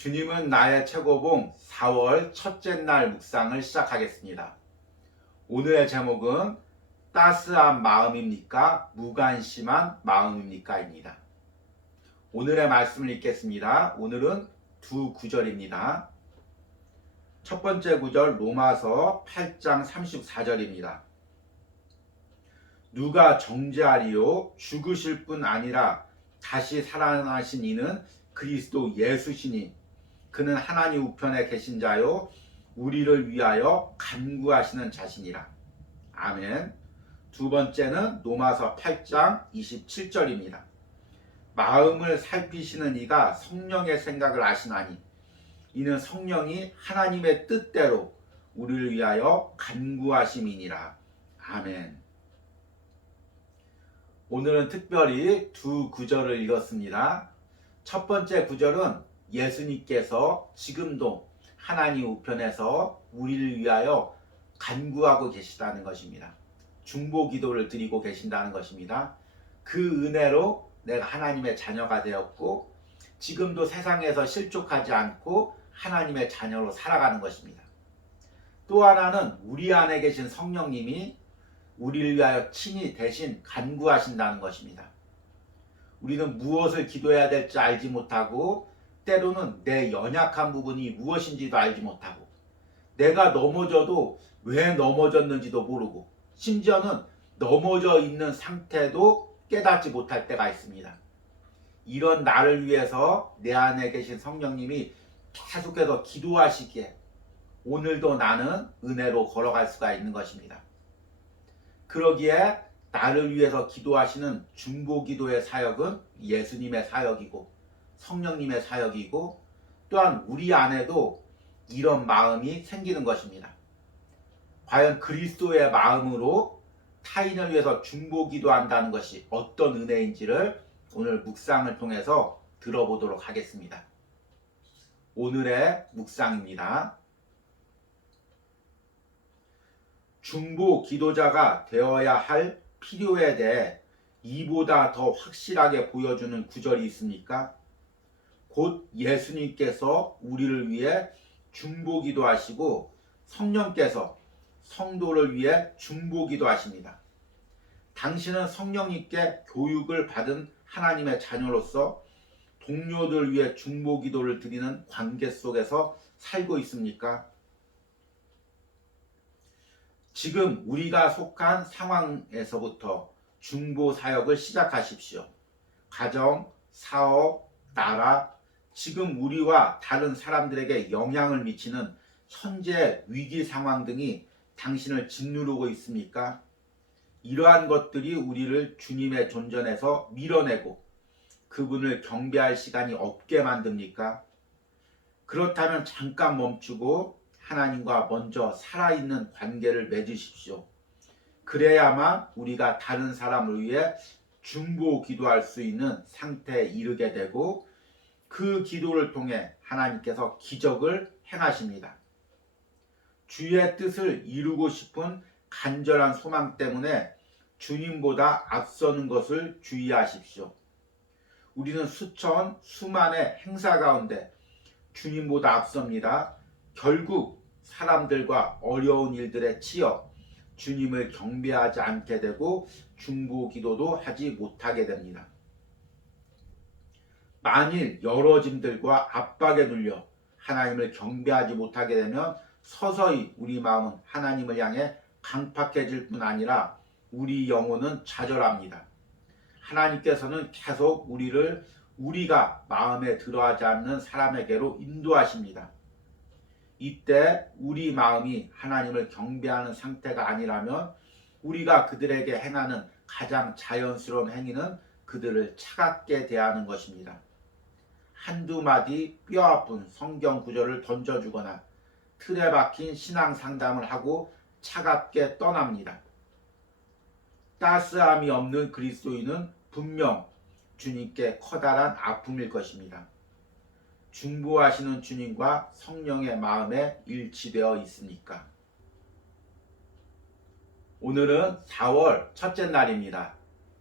주님은 나의 최고봉 4월 첫째 날 묵상을 시작하겠습니다. 오늘의 제목은 따스한 마음입니까? 무관심한 마음입니까?입니다. 오늘의 말씀을 읽겠습니다. 오늘은 두 구절입니다. 첫 번째 구절 로마서 8장 34절입니다. 누가 정죄하리요? 죽으실 뿐 아니라 다시 살아나신 이는 그리스도 예수시니 그는 하나님 우편에 계신 자요 우리를 위하여 간구하시는 자시니라. 아멘. 두 번째는 로마서 8장 27절입니다. 마음을 살피시는 이가 성령의 생각을 아시나니 이는 성령이 하나님의 뜻대로 우리를 위하여 간구하심이니라. 아멘. 오늘은 특별히 두 구절을 읽었습니다. 첫 번째 구절은 예수님께서 지금도 하나님 우편에서 우리를 위하여 간구하고 계시다는 것입니다. 중보 기도를 드리고 계신다는 것입니다. 그 은혜로 내가 하나님의 자녀가 되었고 지금도 세상에서 실족하지 않고 하나님의 자녀로 살아가는 것입니다. 또 하나는 우리 안에 계신 성령님이 우리를 위하여 친히 대신 간구하신다는 것입니다. 우리는 무엇을 기도해야 될지 알지 못하고 때로는 내 연약한 부분이 무엇인지도 알지 못하고 내가 넘어져도 왜 넘어졌는지도 모르고 심지어는 넘어져 있는 상태도 깨닫지 못할 때가 있습니다. 이런 나를 위해서 내 안에 계신 성령님이 계속해서 기도하시기에 오늘도 나는 은혜로 걸어갈 수가 있는 것입니다. 그러기에 나를 위해서 기도하시는 중보기도의 사역은 예수님의 사역이고 성령님의 사역이고 또한 우리 안에도 이런 마음이 생기는 것입니다. 과연 그리스도의 마음으로 타인을 위해서 중보기도한다는 것이 어떤 은혜인지를 오늘 묵상을 통해서 들어보도록 하겠습니다. 오늘의 묵상입니다. 중보 기도자가 되어야 할 필요에 대해 이보다 더 확실하게 보여주는 구절이 있습니까? 곧 예수님께서 우리를 위해 중보 기도하시고 성령께서 성도를 위해 중보 기도하십니다. 당신은 성령님께 교육을 받은 하나님의 자녀로서 동료들 위해 중보 기도를 드리는 관계 속에서 살고 있습니까? 지금 우리가 속한 상황에서부터 중보 사역을 시작하십시오. 가정, 사업, 나라, 지금 우리와 다른 사람들에게 영향을 미치는 현재 위기 상황 등이 당신을 짓누르고 있습니까? 이러한 것들이 우리를 주님의 존전에서 밀어내고 그분을 경배할 시간이 없게 만듭니까? 그렇다면 잠깐 멈추고 하나님과 먼저 살아있는 관계를 맺으십시오. 그래야만 우리가 다른 사람을 위해 중보 기도할 수 있는 상태에 이르게 되고 그 기도를 통해 하나님께서 기적을 행하십니다. 주의 뜻을 이루고 싶은 간절한 소망 때문에 주님보다 앞서는 것을 주의하십시오. 우리는 수천, 수만의 행사 가운데 주님보다 앞섭니다. 결국 사람들과 어려운 일들에 치여 주님을 경배하지 않게 되고 중보 기도도 하지 못하게 됩니다. 만일 여러 짐들과 압박에 눌려 하나님을 경배하지 못하게 되면 서서히 우리 마음은 하나님을 향해 강팍해질 뿐 아니라 우리 영혼은 좌절합니다. 하나님께서는 계속 우리를 우리가 마음에 들어하지 않는 사람에게로 인도하십니다. 이때 우리 마음이 하나님을 경배하는 상태가 아니라면 우리가 그들에게 행하는 가장 자연스러운 행위는 그들을 차갑게 대하는 것입니다. 한두 마디 뼈아픈 성경 구절을 던져주거나 틀에 박힌 신앙 상담을 하고 차갑게 떠납니다. 따스함이 없는 그리스도인은 분명 주님께 커다란 아픔일 것입니다. 중보하시는 주님과 성령의 마음에 일치되어 있습니까? 오늘은 4월 첫째 날입니다.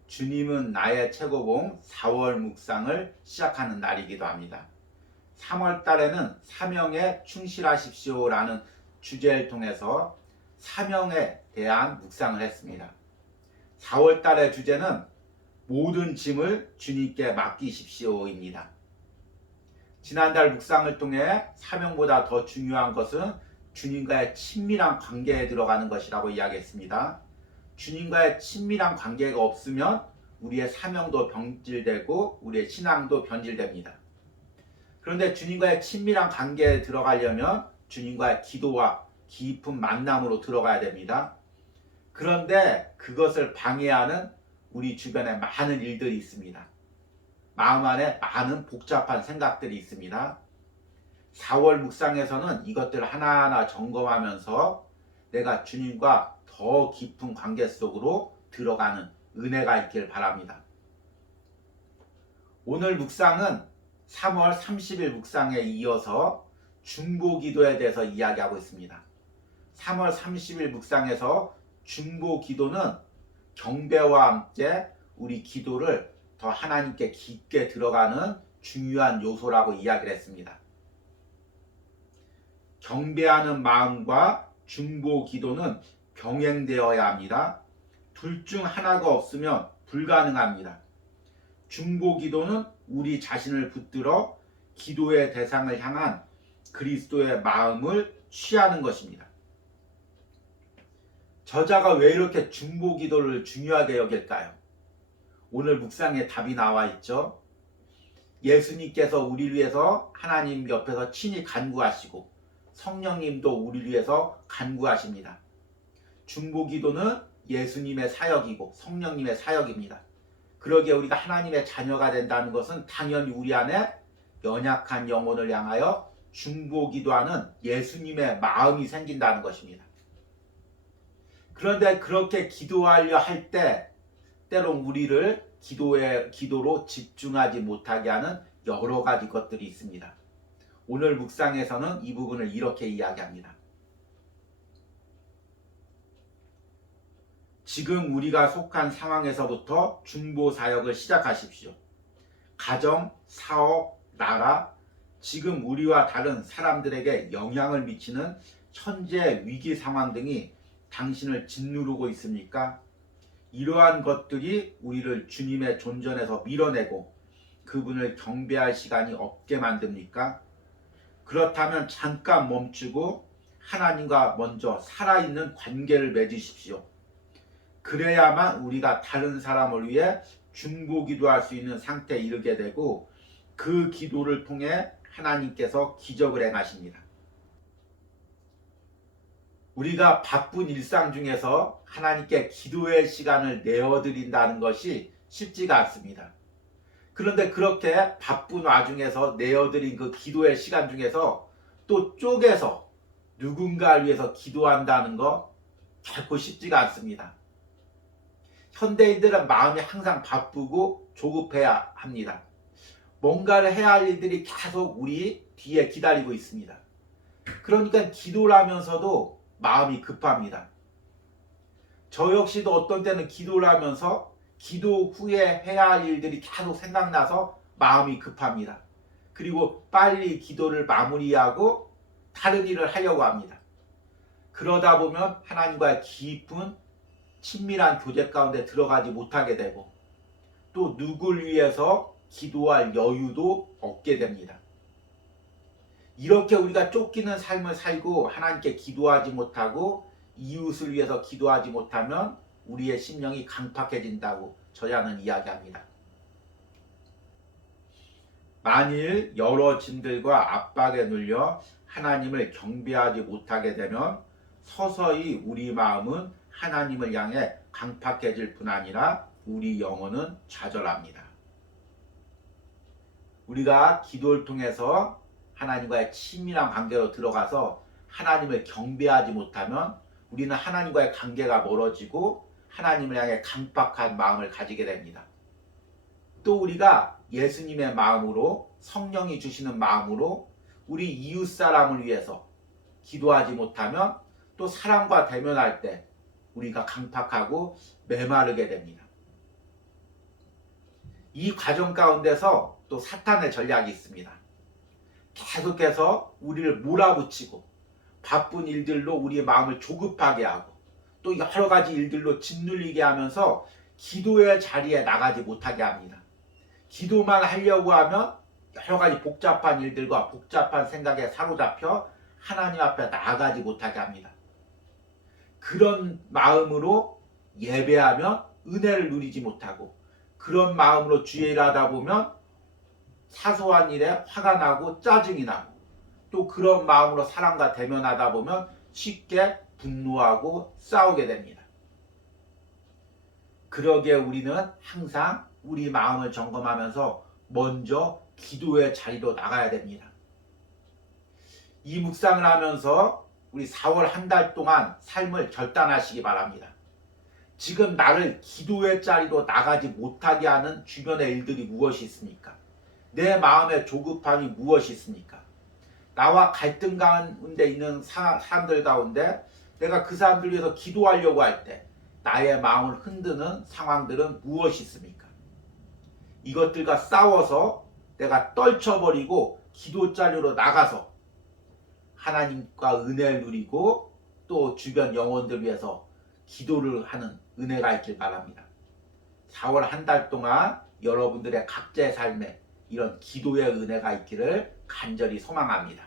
주님은 나의 최고봉 4월 묵상을 시작하는 날이기도 합니다. 3월 달에는 사명에 충실하십시오라는 주제를 통해서 사명에 대한 묵상을 했습니다. 4월 달의 주제는 모든 짐을 주님께 맡기십시오입니다. 지난달 묵상을 통해 사명보다 더 중요한 것은 주님과의 친밀한 관계에 들어가는 것이라고 이야기했습니다. 주님과의 친밀한 관계가 없으면 우리의 사명도 변질되고 우리의 신앙도 변질됩니다. 그런데 주님과의 친밀한 관계에 들어가려면 주님과의 기도와 깊은 만남으로 들어가야 됩니다. 그런데 그것을 방해하는 우리 주변에 많은 일들이 있습니다. 마음 안에 많은 복잡한 생각들이 있습니다. 4월 묵상에서는 이것들 하나하나 점검하면서 내가 주님과 더 깊은 관계 속으로 들어가는 은혜가 있길 바랍니다. 오늘 묵상은 3월 30일 묵상에 이어서 중보기도에 대해서 이야기하고 있습니다. 3월 30일 묵상에서 중보기도는 경배와 함께 우리 기도를 더 하나님께 깊게 들어가는 중요한 요소라고 이야기를 했습니다. 경배하는 마음과 중보기도는 병행되어야 합니다. 둘 중 하나가 없으면 불가능합니다. 중보기도는 우리 자신을 붙들어 기도의 대상을 향한 그리스도의 마음을 취하는 것입니다. 저자가 왜 이렇게 중보기도를 중요하게 여길까요? 오늘 묵상에 답이 나와 있죠. 예수님께서 우리를 위해서 하나님 옆에서 친히 간구하시고 성령님도 우리를 위해서 간구하십니다. 중보기도는 예수님의 사역이고 성령님의 사역입니다. 그러기에 우리가 하나님의 자녀가 된다는 것은 당연히 우리 안에 연약한 영혼을 향하여 중보기도하는 예수님의 마음이 생긴다는 것입니다. 그런데 그렇게 기도하려 할 때 때론 우리를 기도로 집중하지 못하게 하는 여러 가지 것들이 있습니다. 오늘 묵상에서는 이 부분을 이렇게 이야기합니다. 지금 우리가 속한 상황에서부터 중보 사역을 시작하십시오. 가정, 사업, 나라, 지금 우리와 다른 사람들에게 영향을 미치는 현재 위기 상황 등이 당신을 짓누르고 있습니까? 이러한 것들이 우리를 주님의 존전에서 밀어내고 그분을 경배할 시간이 없게 만듭니까? 그렇다면 잠깐 멈추고 하나님과 먼저 살아있는 관계를 맺으십시오. 그래야만 우리가 다른 사람을 위해 중보기도할 수 있는 상태에 이르게 되고 그 기도를 통해 하나님께서 기적을 행하십니다. 우리가 바쁜 일상 중에서 하나님께 기도의 시간을 내어드린다는 것이 쉽지가 않습니다. 그런데 그렇게 바쁜 와중에서 내어드린 그 기도의 시간 중에서 또 쪼개서 누군가를 위해서 기도한다는 거 결코 쉽지가 않습니다. 현대인들은 마음이 항상 바쁘고 조급해야 합니다. 뭔가를 해야 할 일들이 계속 우리 뒤에 기다리고 있습니다. 그러니까 기도를 하면서도 마음이 급합니다. 저 역시도 어떤 때는 기도를 하면서 기도 후에 해야 할 일들이 계속 생각나서 마음이 급합니다. 그리고 빨리 기도를 마무리하고 다른 일을 하려고 합니다. 그러다 보면 하나님과의 깊은 친밀한 교제 가운데 들어가지 못하게 되고 또 누굴 위해서 기도할 여유도 없게 됩니다. 이렇게 우리가 쫓기는 삶을 살고 하나님께 기도하지 못하고 이웃을 위해서 기도하지 못하면 우리의 심령이 강팍해진다고 저자는 이야기합니다. 만일 여러 짐들과 압박에 눌려 하나님을 경배하지 못하게 되면 서서히 우리 마음은 하나님을 향해 강팍해질 뿐 아니라 우리 영혼은 좌절합니다. 우리가 기도를 통해서 하나님과의 친밀한 관계로 들어가서 하나님을 경배하지 못하면 우리는 하나님과의 관계가 멀어지고 하나님을 향해 강팍한 마음을 가지게 됩니다. 또 우리가 예수님의 마음으로 성령이 주시는 마음으로 우리 이웃 사람을 위해서 기도하지 못하면 또 사람과 대면할 때 우리가 강팍하고 메마르게 됩니다. 이 과정 가운데서 또 사탄의 전략이 있습니다. 계속해서 우리를 몰아붙이고 바쁜 일들로 우리 마음을 조급하게 하고 또 여러 가지 일들로 짓눌리게 하면서 기도의 자리에 나가지 못하게 합니다. 기도만 하려고 하면 여러 가지 복잡한 일들과 복잡한 생각에 사로잡혀 하나님 앞에 나아가지 못하게 합니다. 그런 마음으로 예배하면 은혜를 누리지 못하고 그런 마음으로 주의 일하다 보면 사소한 일에 화가 나고 짜증이 나고 또 그런 마음으로 사람과 대면하다 보면 쉽게 분노하고 싸우게 됩니다. 그러기에 우리는 항상 우리 마음을 점검하면서 먼저 기도의 자리로 나가야 됩니다. 이 묵상을 하면서 우리 4월 한 달 동안 삶을 결단하시기 바랍니다. 지금 나를 기도의 자리로 나가지 못하게 하는 주변의 일들이 무엇이 있습니까? 내 마음의 조급함이 무엇이 있습니까? 나와 갈등 가운데 있는 사람들 가운데 내가 그 사람들 위해서 기도하려고 할 때 나의 마음을 흔드는 상황들은 무엇이 있습니까? 이것들과 싸워서 내가 떨쳐버리고 기도 자리로 나가서 하나님과 은혜를 누리고 또 주변 영혼들 위해서 기도를 하는 은혜가 있길 바랍니다. 4월 한 달 동안 여러분들의 각자의 삶에 이런 기도의 은혜가 있기를 간절히 소망합니다.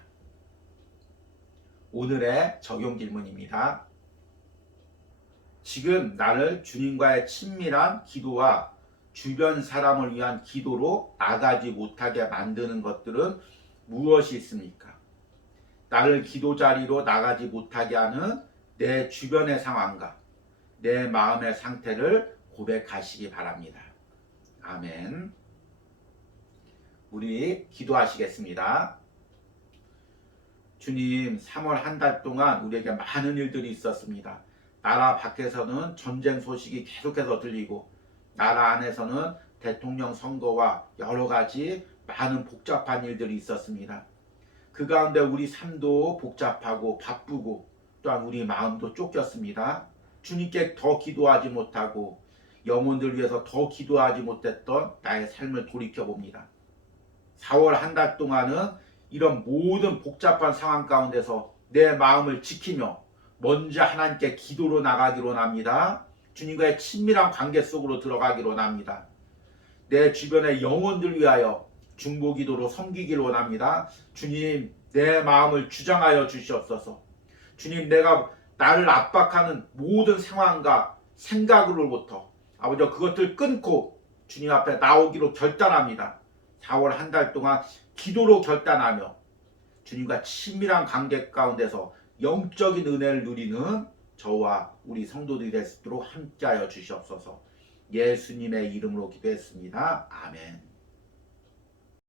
오늘의 적용 질문입니다. 지금 나를 주님과의 친밀한 기도와 주변 사람을 위한 기도로 나가지 못하게 만드는 것들은 무엇이 있습니까? 나를 기도 자리로 나가지 못하게 하는 내 주변의 상황과 내 마음의 상태를 고백하시기 바랍니다. 아멘. 우리 기도하시겠습니다. 주님, 3월 한 달 동안 우리에게 많은 일들이 있었습니다. 나라 밖에서는 전쟁 소식이 계속해서 들리고 나라 안에서는 대통령 선거와 여러 가지 많은 복잡한 일들이 있었습니다. 그 가운데 우리 삶도 복잡하고 바쁘고 또한 우리 마음도 쫓겼습니다. 주님께 더 기도하지 못하고 영혼들 위해서 더 기도하지 못했던 나의 삶을 돌이켜봅니다. 4월 한 달 동안은 이런 모든 복잡한 상황 가운데서 내 마음을 지키며 먼저 하나님께 기도로 나가기로 원합니다. 주님과의 친밀한 관계 속으로 들어가기로 원합니다. 내 주변의 영혼들 위하여 중보기도로 섬기기를 원합니다. 주님, 내 마음을 주장하여 주시옵소서. 주님, 내가 나를 압박하는 모든 상황과 생각으로부터 아버지 그것들 끊고 주님 앞에 나오기로 결단합니다. 4월 한 달 동안 기도로 결단하며 주님과 친밀한 관계 가운데서 영적인 은혜를 누리는 저와 우리 성도들이 될 수 있도록 함께하여 주시옵소서. 예수님의 이름으로 기도했습니다. 아멘.